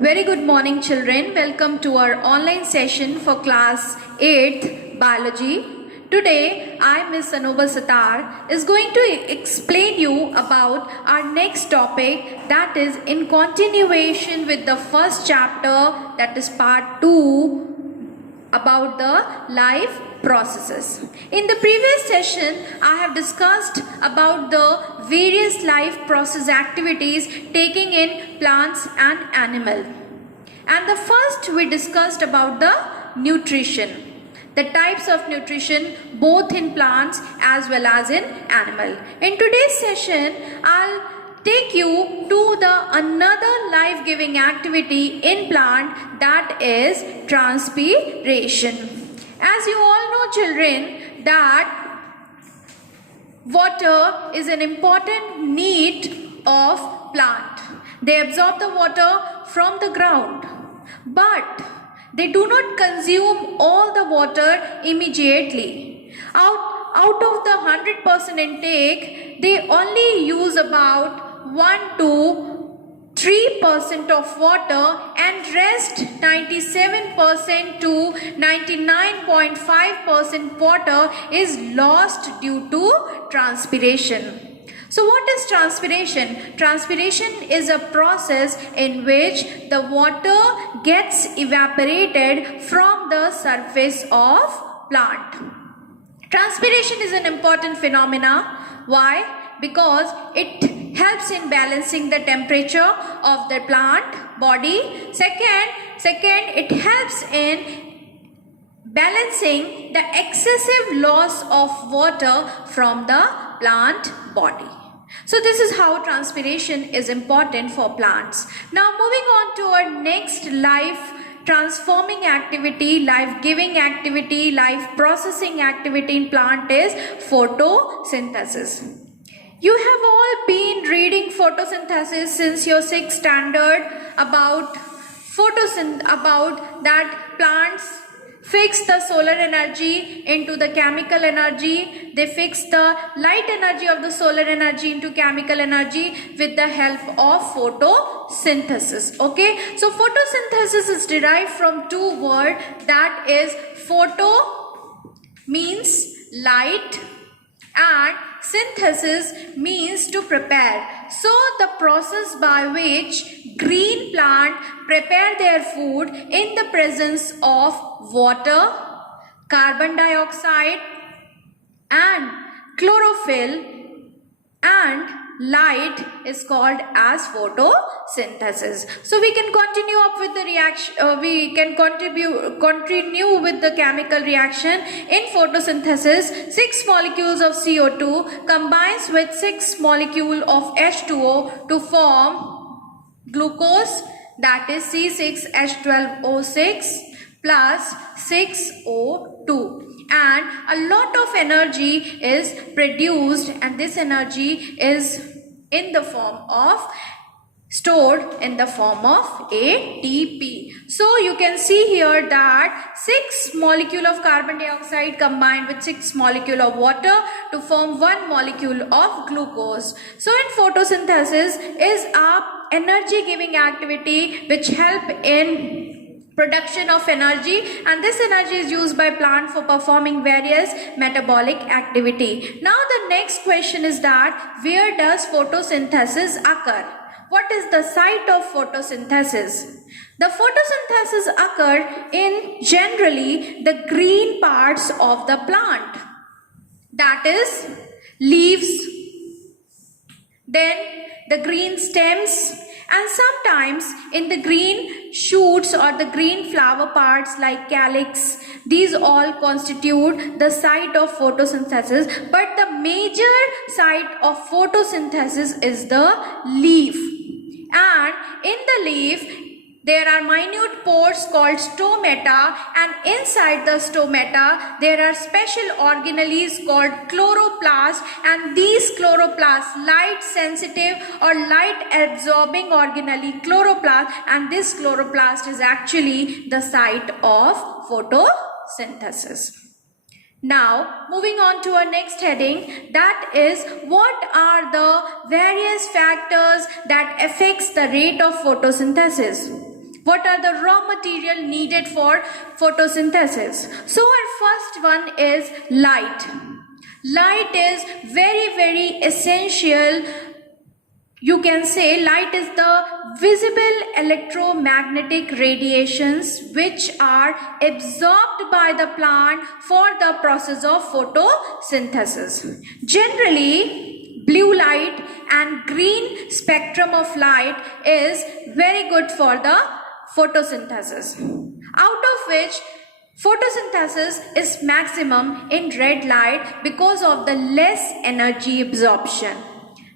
Very good morning children. Welcome to our online session for class 8th biology. Today I, Miss Anuba Satar, is going to explain you about our next topic, that is in continuation with the first chapter, that is part 2, about the life processes. In the previous session, I have discussed about the various life process activities taking in plants and animal. And the first we discussed about the nutrition, the types of nutrition both in plants as well as in animal. In today's session, I'll take you to the another life-giving activity in plant, that is transpiration. As you all know children, that water is an important need of plant. They absorb the water from the ground, but they do not consume all the water immediately. Out of the 100% intake, they only use about 1 to 3% of water, and rest 97% to 99.5% water is lost due to transpiration. So what is transpiration? Transpiration is a process in which the water gets evaporated from the surface of plant. Transpiration is an important phenomena. Why? Because it helps in balancing the temperature of the plant body. Second, it helps in balancing the excessive loss of water from the plant body. So this is how transpiration is important for plants. Now moving on to our next life transforming activity, life-giving activity, life processing activity in plant is photosynthesis. You have all been reading photosynthesis since your 6th standard about that plants fix the solar energy into the chemical energy. They fix the light energy of the solar energy into chemical energy with the help of photosynthesis. Okay, so photosynthesis is derived from two words, that is photo means light and synthesis means to prepare. So the process by which green plant prepare their food in the presence of water, carbon dioxide and chlorophyll and light is called as photosynthesis. So we can continue up with the reaction, we can continue with the chemical reaction. In photosynthesis, 6 molecules of CO2 combines with 6 molecules of H2O to form glucose, that is C6H12O6 plus 6O2. And a lot of energy is produced, and this energy is in the form of stored in the form of ATP. So you can see here that 6 molecule of carbon dioxide combined with 6 molecule of water to form 1 molecule of glucose. So in photosynthesis is a energy giving activity which help in production of energy, and this energy is used by plant for performing various metabolic activity. Now the next question is that where does photosynthesis occur? What is the site of photosynthesis? The photosynthesis occur in generally the green parts of the plant, that is leaves, then the green stems, and sometimes in the green shoots or the green flower parts like calyx. These all constitute the site of photosynthesis, but the major site of photosynthesis is the leaf. And in the leaf there are minute pores called stomata, and inside the stomata there are special organelles called chloroplasts, and these chloroplasts light sensitive or light absorbing organelle chloroplast, and this chloroplast is actually the site of photosynthesis. Now moving on to our next heading, that is what are the various factors that affects the rate of photosynthesis. What are the raw material needed for photosynthesis? So our first one is light. Light is very essential. You can say light is the visible electromagnetic radiations which are absorbed by the plant for the process of photosynthesis. Generally, blue light and green spectrum of light is very good for the photosynthesis, out of which photosynthesis is maximum in red light because of the less energy absorption.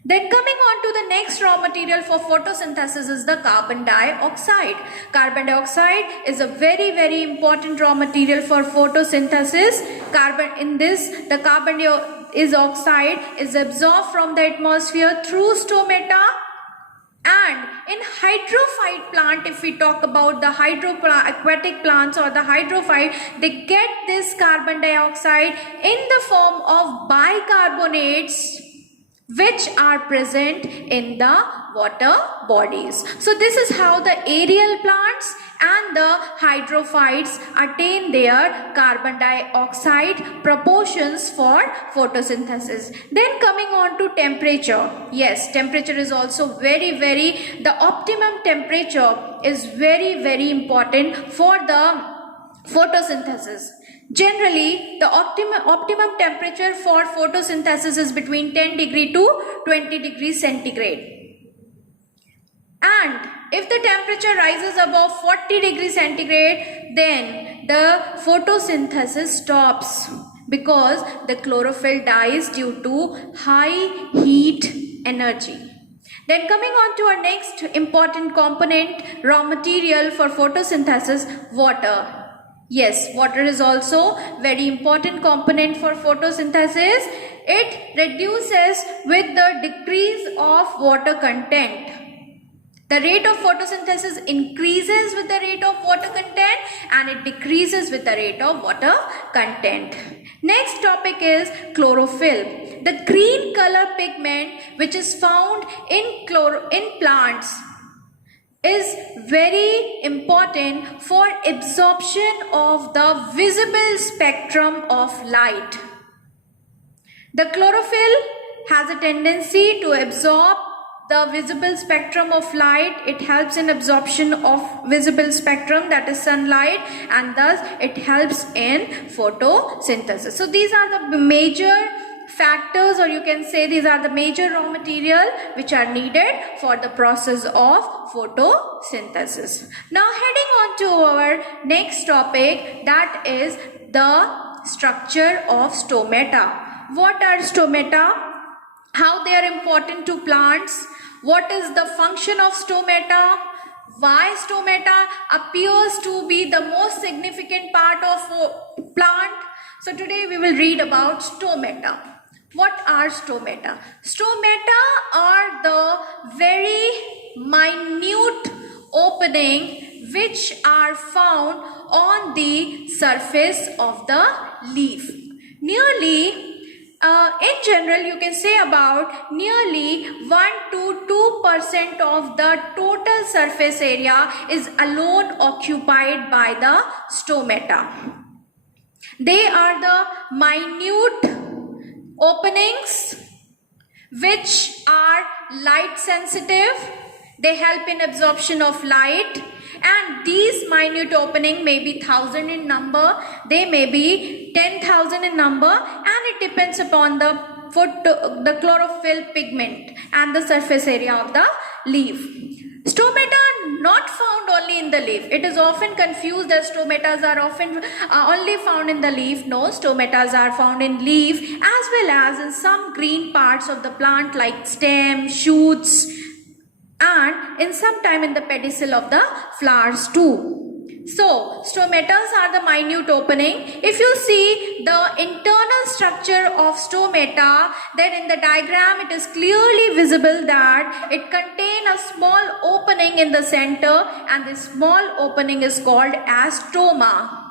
Then coming on to the next raw material for photosynthesis is the carbon dioxide. Carbon dioxide is a very important raw material for photosynthesis. The carbon dioxide is absorbed from the atmosphere through stomata. And in hydrophyte plant, if we talk about the aquatic plants or the hydrophyte, they get this carbon dioxide in the form of bicarbonates which are present in the water bodies. So this is how the aerial plants and the hydrophytes attain their carbon dioxide proportions for photosynthesis. Then coming on to temperature. Yes, temperature is also the optimum temperature is very important for the photosynthesis. Generally, the optimum temperature for photosynthesis is between 10 degree to 20 degrees centigrade. And if the temperature rises above 40 degrees centigrade, then the photosynthesis stops because the chlorophyll dies due to high heat energy. Then coming on to our next important component, raw material for photosynthesis, water. Yes, water is also very important component for photosynthesis. It reduces with the decrease of water content. The rate of photosynthesis increases with the rate of water content and it decreases with the rate of water content. Next topic is chlorophyll. The green color pigment which is found in plants is very important for absorption of the visible spectrum of light. The chlorophyll has a tendency to absorb the visible spectrum of light. It helps in absorption of visible spectrum, that is sunlight, and thus it helps in photosynthesis. So these are the major factors, or you can say these are the major raw material which are needed for the process of photosynthesis. Now heading on to our next topic, that is the structure of stomata. What are stomata? How they are important to plants? What is the function of stomata? Why stomata appears to be the most significant part of plant? So today we will read about stomata. What are stomata? Stomata are the very minute opening which are found on the surface of the leaf. In general, you can say about nearly 1 to 2% of the total surface area is alone occupied by the stomata. They are the minute openings which are light sensitive. They help in absorption of light, and these minute opening may be 1,000 in number, they may be 10,000 in number, and it depends upon the chlorophyll pigment and the surface area of the leaf. Stomata are not found only in the leaf. It is often confused that stomatas are often only found in the leaf. No, stomatas are found in leaf as well as in some green parts of the plant like stem, shoots, and in some time in the pedicel of the flowers too. So, stomatas are the minute opening. If you see the internal structure of stomata, then in the diagram it is clearly visible that it contains a small opening in the center, and this small opening is called as stoma.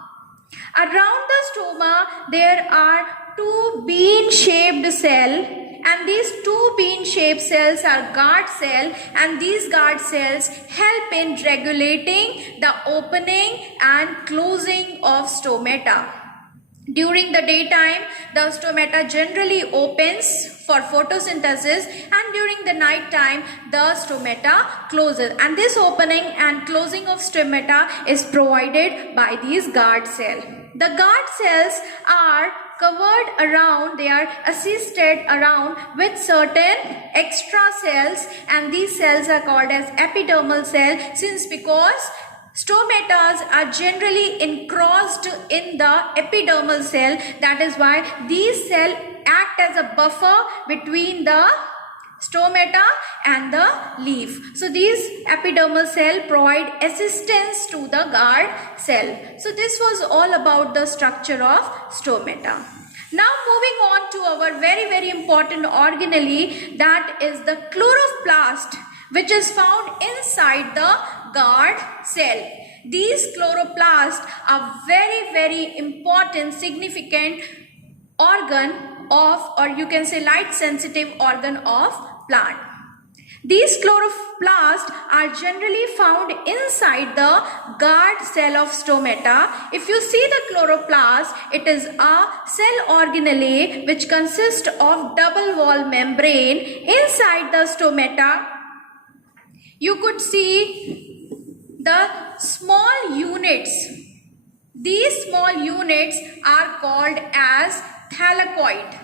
Around the stoma there are two bean-shaped cells, and these two bean shaped cells are guard cell, and these guard cells help in regulating the opening and closing of stomata. During the daytime, the stomata generally opens for photosynthesis, and during the night time the stomata closes, and this opening and closing of stomata is provided by these guard cells. The guard cells are covered around, they are assisted around with certain extra cells, and these cells are called as epidermal cell, since because stomatas are generally encrossed in the epidermal cell, that is why these cells act as a buffer between the stomata and the leaf. So these epidermal cell provide assistance to the guard cell. So this was all about the structure of stomata. Now moving on to our very important organelle, that is the chloroplast, which is found inside the guard cell. These chloroplasts are very important, significant organ of, or you can say light sensitive organ of plant. These chloroplasts are generally found inside the guard cell of stomata. If you see the chloroplast, it is a cell organelle which consists of double wall membrane. Inside the stomata, you could see the small units. These small units are called as thylakoid.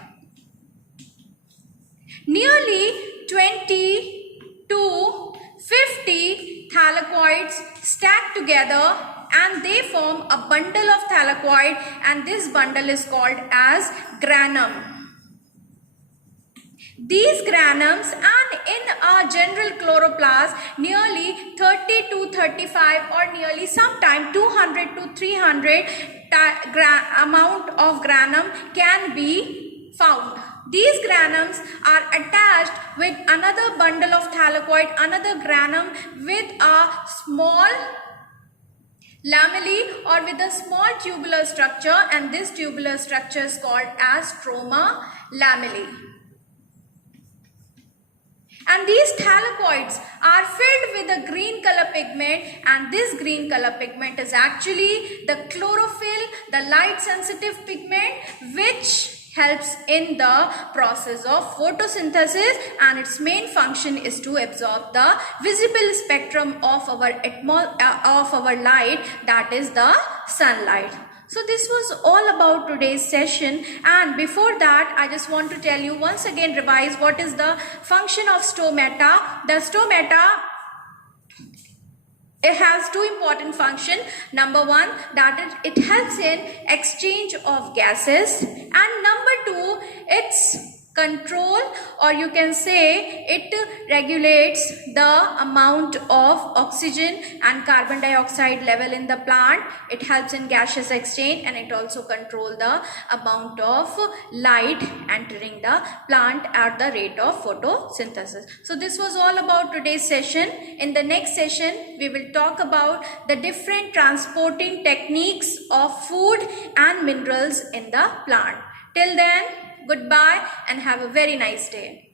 Nearly 20 to 50 thylakoids stack together and they form a bundle of thylakoid, and this bundle is called as granum. These granums, and in a general chloroplast, nearly 30 to 35 or nearly sometime 200 to 300 amount of granum can be found. These granums are attached with another bundle of thylakoid, another granum with a small lamellae or with a small tubular structure, and this tubular structure is called as stroma lamellae. And these thylakoids are filled with a green color pigment, and this green color pigment is actually the chlorophyll, the light sensitive pigment, which helps in the process of photosynthesis, and its main function is to absorb the visible spectrum of our light, that is the sunlight. So this was all about today's session, and before that I just want to tell you once again, revise what is the function of stomata. The stomata, it has two important functions. Number one, that it helps in exchange of gases, and number two, it's control, or you can say it regulates the amount of oxygen and carbon dioxide level in the plant. It helps in gaseous exchange, and it also controls the amount of light entering the plant at the rate of photosynthesis. So this was all about today's session. In the next session, we will talk about the different transporting techniques of food and minerals in the plant. Till then, goodbye and have a very nice day.